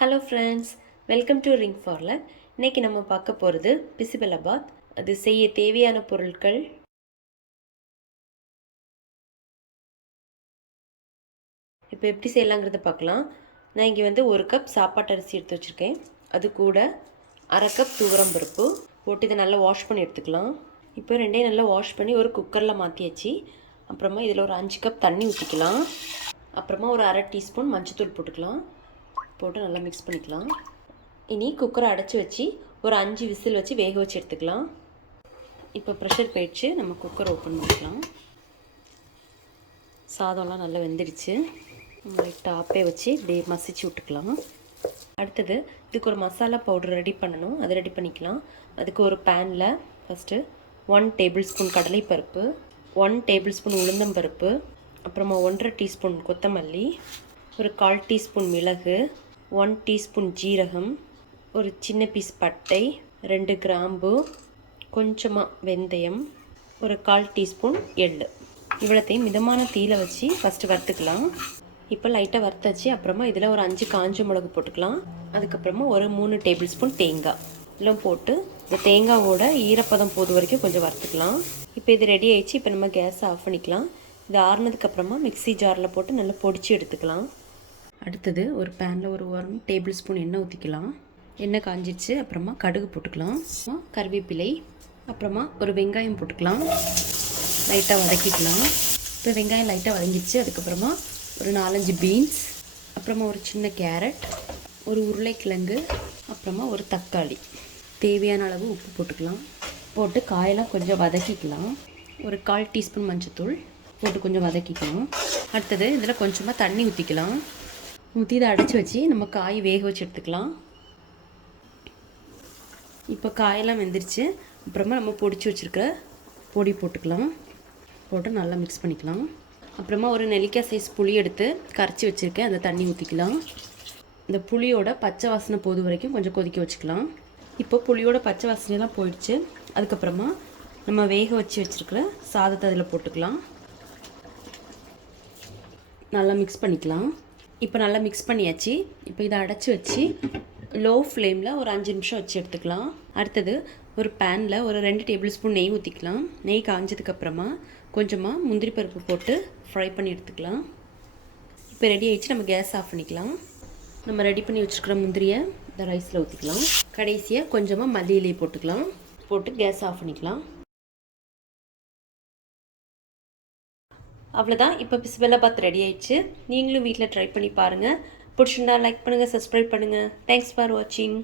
Hello friends, welcome to ring for luck. இன்றைக்கி நம்ம பார்க்க போகிறது பிசிபெலபாத். அது செய்ய தேவையான பொருட்கள்: இப்போ எப்படி செய்யலாங்கிறத பார்க்கலாம். நான் இங்கே வந்து 1 கப் சாப்பாட்டு அரிசி எடுத்து வச்சுருக்கேன். அது கூட 1/2 கப் துவரம்பருப்பு போட்டு இதை நல்லா வாஷ் பண்ணி எடுத்துக்கலாம். இப்போ ரெண்டையும் நல்லா வாஷ் பண்ணி ஒரு குக்கரில் மாற்றியாச்சு. அப்புறமா இதில் ஒரு 5 கப் தண்ணி ஊற்றிக்கலாம். அப்புறமா ஒரு 1/2 டீஸ்பூன் மஞ்சத்தூள் போட்டுக்கலாம். போட்டு நல்லா மிக்ஸ் பண்ணிக்கலாம். இனி குக்கரை அடைச்சி வச்சு ஒரு 5 விசில் வச்சு வேக வச்சு எடுத்துக்கலாம். இப்போ ப்ரெஷர் போயிடுச்சு, நம்ம குக்கர் ஓப்பன் பண்ணிக்கலாம். சாதம்லாம் நல்லா வெந்துடுச்சு. டாப்பே வச்சு இப்படியே மசிச்சு விட்டுக்கலாம். அடுத்தது இதுக்கு ஒரு மசாலா பவுடர் ரெடி பண்ணணும். அதை ரெடி பண்ணிக்கலாம். அதுக்கு ஒரு பேனில் ஃபஸ்ட்டு 1 டேபிள் ஸ்பூன் கடலைப்பருப்பு, 1 டேபிள் ஸ்பூன் உளுந்தம்பருப்பு, அப்புறமா 1/2 டீஸ்பூன் கொத்தமல்லி, ஒரு 1/4 டீஸ்பூன் மிளகு, 1 டீஸ்பூன் ஜீரகம், ஒரு சின்ன பீஸ் பட்டை, 2 கிராம்பு, கொஞ்சமாக வெந்தயம், ஒரு 1/4 டீஸ்பூன் எள். இவ்வளோத்தையும் மிதமான தீயில் வச்சு ஃபஸ்ட்டு வறுத்துக்கலாம். இப்போ லைட்டாக வறுத்தாச்சு. அப்புறமா இதில் ஒரு 5 காஞ்ச மிளகு போட்டுக்கலாம். அதுக்கப்புறமா ஒரு 3 டேபிள் ஸ்பூன் தேங்காய் எல்லாம் போட்டு இந்த தேங்காவோட ஈரப்பதம் போது வரைக்கும் கொஞ்சம் வறுத்துக்கலாம். இப்போ இது ரெடி ஆகிடுச்சு. இப்போ நம்ம கேஸை ஆஃப் பண்ணிக்கலாம். இது ஆறுனதுக்கப்புறமா மிக்ஸி ஜாரில் போட்டு நல்லா பொடிச்சு எடுத்துக்கலாம். அடுத்தது ஒரு பேனில் ஒரு 1 டேபிள் ஸ்பூன் எண்ணெய் ஊற்றிக்கலாம். எண்ணெய் காஞ்சிடுச்சு. அப்புறமா கடுகு போட்டுக்கலாம். கருவேப்பிலை, அப்புறமா ஒரு வெங்காயம் போட்டுக்கலாம். லைட்டாக வதக்கிக்கலாம். இப்போ வெங்காயம் லைட்டாக வதங்கிடுச்சு. அதுக்கப்புறமா ஒரு 4-5 பீன்ஸ், அப்புறமா ஒரு சின்ன கேரட், ஒரு உருளைக்கிழங்கு, அப்புறமா ஒரு தக்காளி, தேவையான அளவு உப்பு போட்டுக்கலாம். போட்டு காயெல்லாம் கொஞ்சம் வதக்கிக்கலாம். ஒரு 1/4 டீஸ்பூன் மஞ்சத்தூள் போட்டு கொஞ்சம் வதக்கிக்கலாம். அடுத்தது இதில் கொஞ்சமாக தண்ணி ஊற்றிக்கலாம். ஊற்றி இதை அடைச்சி வச்சு நம்ம காய் வேக வச்சு எடுத்துக்கலாம். இப்போ காயெல்லாம் வெந்துருச்சு. அப்புறமா நம்ம பொடிச்சு வச்சுருக்க பொடி போட்டுக்கலாம். போட்டு நல்லா மிக்ஸ் பண்ணிக்கலாம். அப்புறமா ஒரு நெல்லிக்காய் சைஸ் புளி எடுத்து கரைச்சி வச்சுருக்கேன். அந்த தண்ணி ஊற்றிக்கலாம். இந்த புளியோட பச்சை வாசனை போது வரைக்கும் கொஞ்சம் கொதிக்க வச்சுக்கலாம். இப்போ புளியோட பச்சை வாசனைலாம் போயிடுச்சு. அதுக்கப்புறமா நம்ம வேக வச்சு வச்சுருக்கிற சாதத்தை அதில் போட்டுக்கலாம். நல்லா மிக்ஸ் பண்ணிக்கலாம். இப்போ நல்லா மிக்ஸ் பண்ணியாச்சு. இப்போ இதை அடைச்சி வச்சு லோ ஃப்ளேமில் ஒரு 5 நிமிஷம் வச்சு எடுத்துக்கலாம். அடுத்தது ஒரு பேனில் ஒரு 2 டேபிள் ஸ்பூன் நெய் ஊற்றிக்கலாம். நெய் காஞ்சதுக்கப்புறமா கொஞ்சமாக முந்திரி பருப்பு போட்டு ஃப்ரை பண்ணி எடுத்துக்கலாம். இப்போ ரெடி ஆகிடுச்சு. நம்ம கேஸ் ஆஃப் பண்ணிக்கலாம். நம்ம ரெடி பண்ணி வச்சுருக்கிற முந்திரியை இந்த ரைஸில் ஊற்றிக்கலாம். கடைசியாக கொஞ்சமாக மல்லி இலையை போட்டுக்கலாம். போட்டு கேஸ் ஆஃப் பண்ணிக்கலாம். அவ்வளோதான். இப்போ பிசிபெலாபாத் ரெடி ஆயிடுச்சு. நீங்களும் வீட்டில் ட்ரை பண்ணி பாருங்கள். பிடிச்சிருந்தா லைக் பண்ணுங்கள், சப்ஸ்கிரைப் பண்ணுங்கள். தேங்க்ஸ் ஃபார் வாட்சிங்.